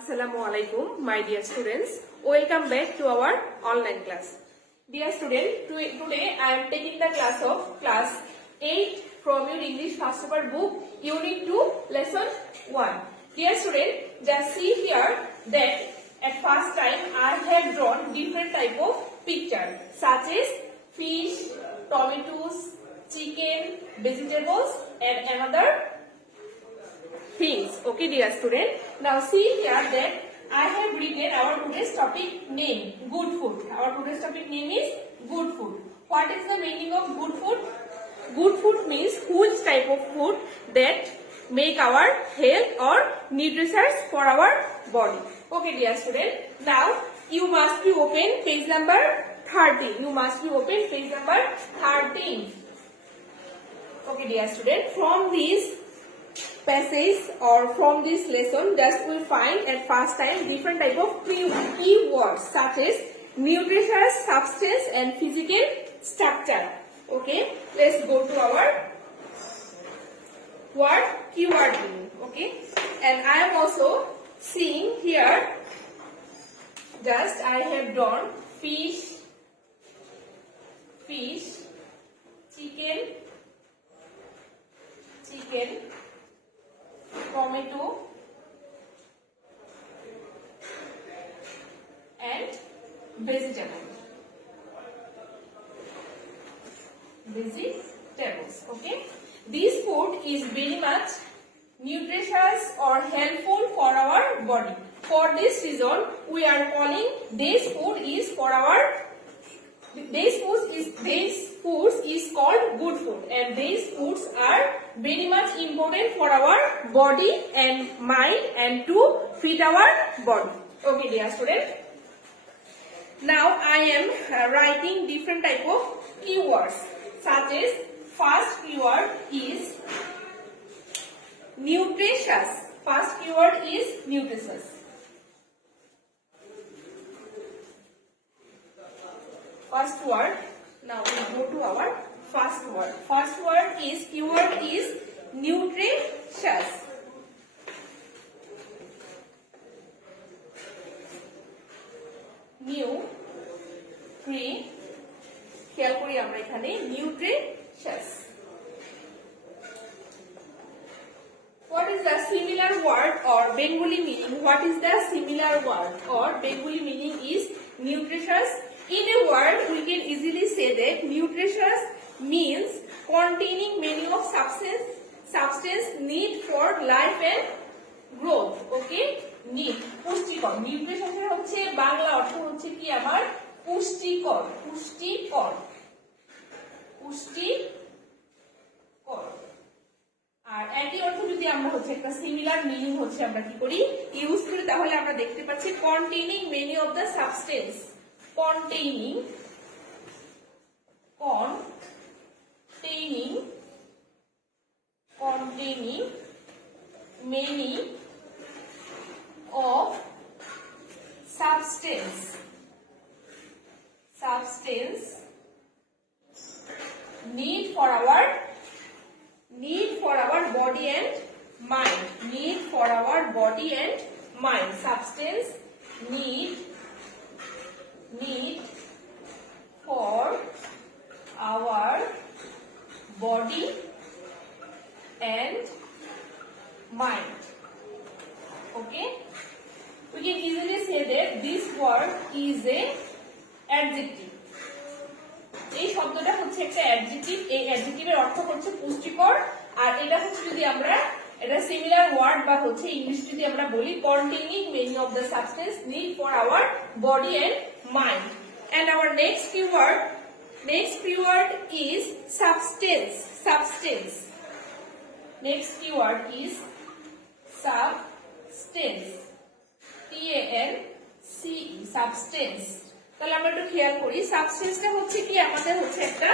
Assalamualaikum, my dear students. Welcome back to our online class. Dear student, today I am taking the class 8 from your English Fast Paper book, Unit 2, Lesson 1. Dear student, just see here that at first time I have drawn different type of picture such as fish, tomatoes, chicken, vegetables and another things. Okay, dear student. Now see here that I have written our today's topic name, good food. Our today's topic name is good food. What is the meaning of good food? Good food means which type of food that make our health or nutritious for our body. Okay, dear student. Now you must be open page number 13. You must be open page number 13. Okay, dear student. From this passage or from this lesson, just we find at first time different type of keywords such as nutritious, substance and physical structure. Okay, let's go to our word keyword meaning. Okay, and I am also seeing here, just I have drawn fish, chicken, tomato and vegetables. Okay, this food is very much nutritious or helpful for our body. For this reason, we are calling this food is called good food, and these foods are very much important for our body and mind and to feed our body. Okay, dear student. Now I am writing different type of keywords such as first keyword is nutritious. First keyword is nutritious. First word. Now we go to our first word. First word is keyword is nutritious. খেয়াল করি আমরা এখানে nutritious. What is the similar word or Bengali meaning? What is the similar word or Bengali meaning is nutritious? In a word, we can easily say that nutritious means containing many of substance need for life and growth. Okay, need পুষ্টিকর. Nutrition এর হচ্ছে বাংলা অর্থ হচ্ছে কি আমার পুষ্টিকর. আর একই অর্থ যদি আমরা হচ্ছে একটা সিমিলার মিনিং হচ্ছে আমরা কি করি ইউজ করি, তাহলে আমরা দেখতে পাচ্ছি containing many of the substance. Containing many of substance need for our body and mind. Need for our body and mind. Substance need for our body and mind. Okay, we can easily say that this word is a adjective. এই শব্দটা হচ্ছে একটা adjective. এই অ্যাডজেক্টিভের অর্থ হচ্ছে পুষ্টিকর, আর এটা হচ্ছে যদি আমরা এটা সিমিলার ওয়ার্ড বা হচ্ছে ইংলিশ যদি আমরা বলি containing many of the substance need for our body and mind. And our next keyword is substance. Next keyword is substance. TANCE. Substance. তাহলে আমরা একটু খেয়াল করি, সাবস্টেন্সটা হচ্ছে কি আমাদের হচ্ছে একটা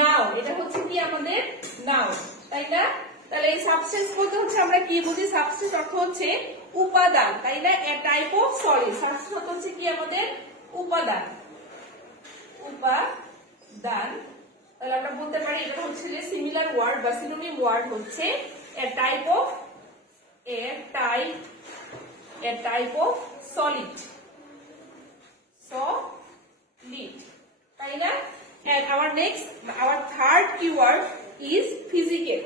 নাউন. এটা হচ্ছে কি আমাদের নাউন, তাই না? তাহলে এই সাবস্টেন্স বলতে হচ্ছে আমরা কি বুঝি? সাবস্টেন্স অর্থ হচ্ছে উপাদান, তাই না? এ টাইপ অফ সলিড. সাবস্টেন্স হচ্ছে কি আমাদের উপাদান. তাহলে আমরা বলতে পারি এটা হচ্ছে যে সিমিলার ওয়ার্ড বা সিনোনিম ওয়ার্ড হচ্ছে এ type a type of solid. Solid. তাই না? And our third keyword is physical.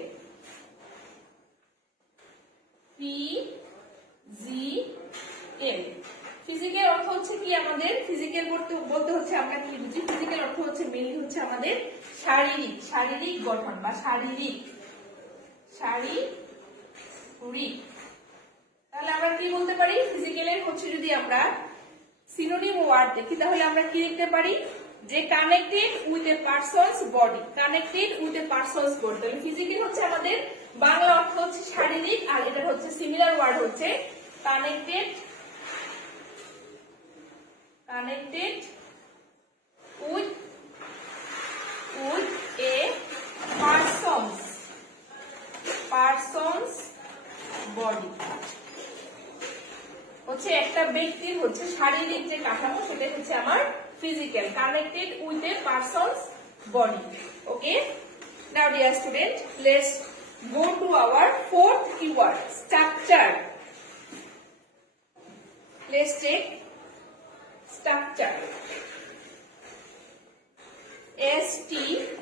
P-Z-L. Physical অর্থ হচ্ছে কি আমাদের? ফিজিক্যাল বলতে হচ্ছে আমরা কি বুঝি? ফিজিক্যাল অর্থ হচ্ছে মেইনলি হচ্ছে আমাদের শারীরিক গঠন বা শারীরিক। তাহলে আমরা কি বলতে পারি? ফিজিক্যালের হচ্ছে যদি আমরা সিনোনিম ওয়ার্ড দেখি তাহলে আমরা কি লিখতে পারি? যে connected with a persons body. Connected with a persons body. তাহলে ফিজিক্যাল হচ্ছে আমাদের বাংলা অর্থ হচ্ছে শারীরিক, আর এটা হচ্ছে সিমিলার ওয়ার্ড হচ্ছে connected with a person's body. হচ্ছে একটা ব্যক্তির হচ্ছে শারীরিক যে কাঠামো সেটা হচ্ছে আমার physical. Connected with a person's body. Okay. Now dear student, let's go to our fourth keyword, structure. Let's take structure. S-T-R-U-C-T-U-R.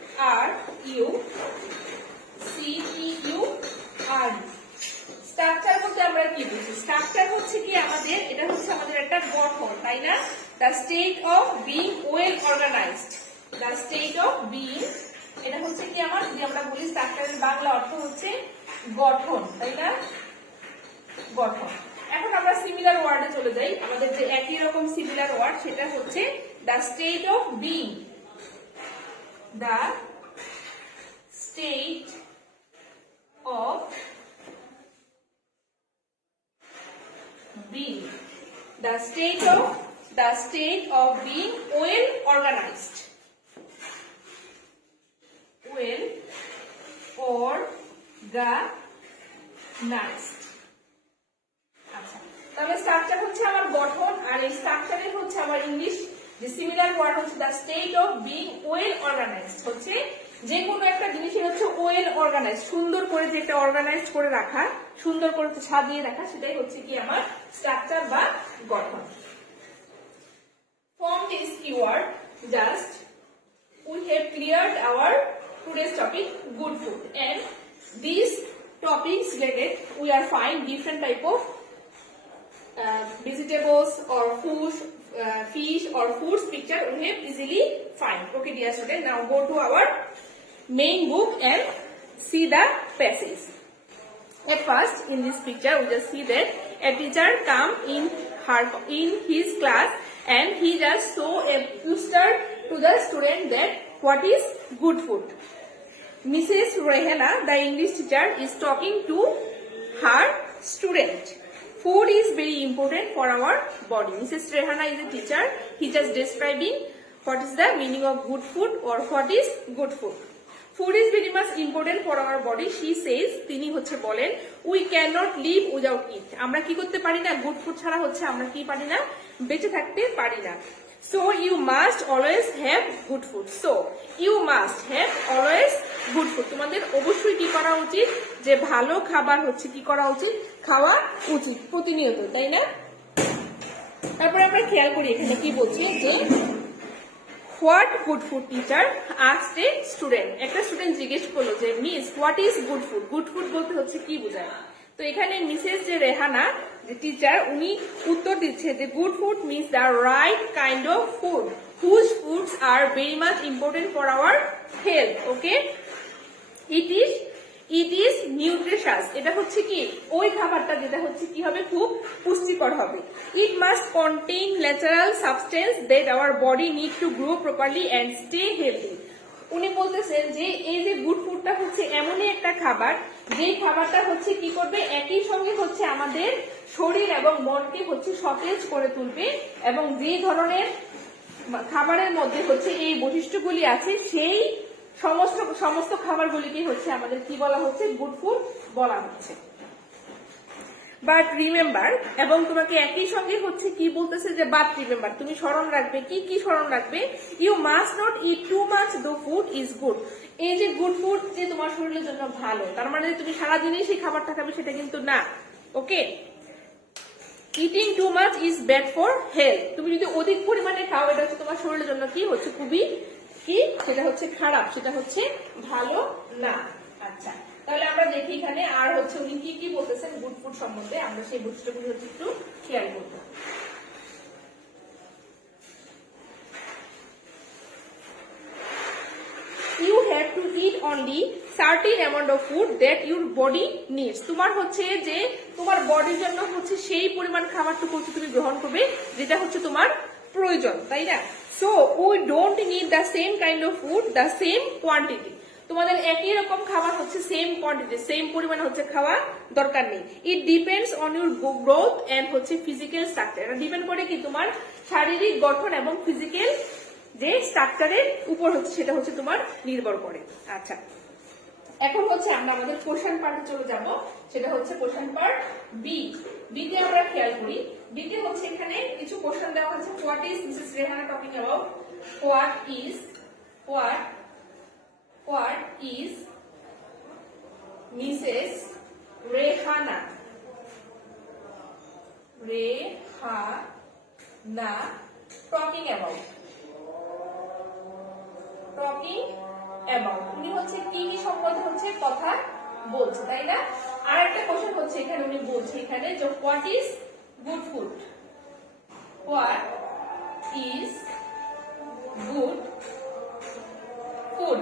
Structure বলতে আমরা কি বুঝি? স্ট্রাকচার হচ্ছে কি আমাদের, এটা হচ্ছে আমাদের একটা গঠন, তাই না? The state of being well organized. The state of being, এটা হচ্ছে কি আমার, যদি আমরা বলি স্ট্রাকচারের বাংলা অর্থ হচ্ছে গঠন, তাই না? গঠন। এখন আমরা সিমিলার ওয়ার্ডে চলে যাই। আমাদের যে একই রকম সিমিলার ওয়ার্ড সেটা হচ্ছে the state of being. The state of being. The state of being well organized. Well organized. আচ্ছা, তাহলে স্ট্রাকচার হচ্ছে আমার গঠন, আর এই স্ট্রাকচারের হচ্ছে আমার ইংলিশ যে সিমিলার ওয়ার্ড হচ্ছে the state of being well organised. হচ্ছে যে কোনো একটা জিনিসের হচ্ছে ওয়েল অর্গানাইজড, সুন্দর করে যে একটা অর্গানাইজড করে রাখা, সুন্দর করে সাজিয়ে রাখা, সেটাই হচ্ছে কি আমার স্ট্রাকচার বা গঠন। From this keyword, just we have cleared our today's topic, good food, and these topics related we are find different type of vegetables or food, fish or foods picture we have easily find. Okay dear student, now go to our main book and see the passage. At first in this picture we just see that a teacher come in his class and he just show a poster to the student that what is good food. Mrs. Rehana, the English teacher, is talking to her student. Food is very important for our body. Mrs. Rehana is a teacher. He just describing what is the meaning of good food or what is good food. Food is very much important for our body. She says, তিনি হচ্ছে বলেন, we cannot live without it. আমরা কি করতে পারি না? Good food ছাড়া হচ্ছে আমরা কি পারি না? বেঁচে থাকতে পারি না। So you must always have good food. So you must have always good food. তোমাদের অবশ্যই কি করা উচিত? যে ভালো খাবার হচ্ছে কি করা উচিত? খাওয়া উচিত প্রতিনিয়ত, তাই না? তারপরে আমরা খেয়াল করি এখানে কি বলছি যে what good food teacher asked a student. একটা স্টুডেন্ট জিজ্ঞেস করলো যে miss what is good food. Good food বলতে হচ্ছে কি বোঝায়? তো এখানে মিসেস যে রেহানা যে টিচার উনি উত্তর দিচ্ছে যে good food means the right kind of food whose foods are very much important for our health. Okay, it is nutritious. এটা হচ্ছে কি ওই খাবারটা যেটা হচ্ছে কি হবে খুব পুষ্টিকর হবে। It must contain natural substance that our body need to grow properly and stay healthy. উনি বলতেছেন যে এই যে গুড ফুডটা হচ্ছে এমনই একটা খাবার যে খাবারটা হচ্ছে কি করবে, একই সঙ্গে হচ্ছে আমাদের শরীর এবং মনকে হচ্ছে সতেজ করে তুলবে, এবং যে ধরনের খাবারের মধ্যে হচ্ছে এই বৈশিষ্ট্যগুলি আছে সেই সমস্ত খাবারগুলিকে হচ্ছে আমাদের কি বলা হচ্ছে? গুড ফুড বলা হচ্ছে। বাট রিমেম্বার, এবং তোমাকে একই সঙ্গে হচ্ছে কি বলতেছে যে বাট রিমেম্বার, তুমি স্মরণ রাখবে কি স্মরণ রাখবে? You must not eat too much though food is good. এই যে গুড ফুড যে তোমার শরীরের জন্য ভালো, তার মানে তুমি সারাদিনই সেই খাবারটা খাবে সেটা কিন্তু না। Okay, eating too much is bad for health. তুমি যদি অধিক পরিমাণে খাও এটা হচ্ছে তোমার শরীরের জন্য কি হচ্ছে খুবই কি সেটা হচ্ছে খারাপ, সেটা হচ্ছে ভালো না। আচ্ছা, তাহলে আমরা দেখি এখানে আর হচ্ছে উনি কি কি বলতেছেন গুড ফুড সম্বন্ধে, আমরা সেই বস্তুগুলো হচ্ছে একটু খেয়াল করবো। You have to eat only certain amount of food that your body needs. তোমার হচ্ছে যে তোমার বডির জন্য হচ্ছে সেই পরিমাণ খাবারটুকু হচ্ছে তুমি গ্রহণ করবে যেটা হচ্ছে তোমার প্রয়োজন, তাই না? So we don't need the same kind of food, the same quantity. তোমাদের একই রকম খাবার হচ্ছে সেম কোয়ান্টিটি, সেম পরিমাণে হচ্ছে খাওয়া দরকার নেই। It depends on your growth and হচ্ছে ফিজিক্যাল স্ট্রাকচার। এটা ডিপেন্ড করে কি তোমার শারীরিক গঠন এবং ফিজিক্যাল যে স্ট্রাকচারের উপর হচ্ছে সেটা হচ্ছে তোমার নির্ভর করে। আচ্ছা, এখন হচ্ছে আমরা আমাদের কোশ্চেন পার্টে চলে যাব, সেটা হচ্ছে কোশ্চেন পার্ট বি। বিতে আমরা খেয়াল করি, বিতে হচ্ছে এখানে কিছু কোশ্চেন দেওয়া আছে। What is Mrs Rehana talking about? What is Mrs Rehana talking about? উনি হচ্ছে কি সম্বন্ধে হচ্ছে কথা বলছে, তাই না? আর একটা কোশ্চেন হচ্ছে এখানে উনি বলছে এখানে যে what is good food? What is good food?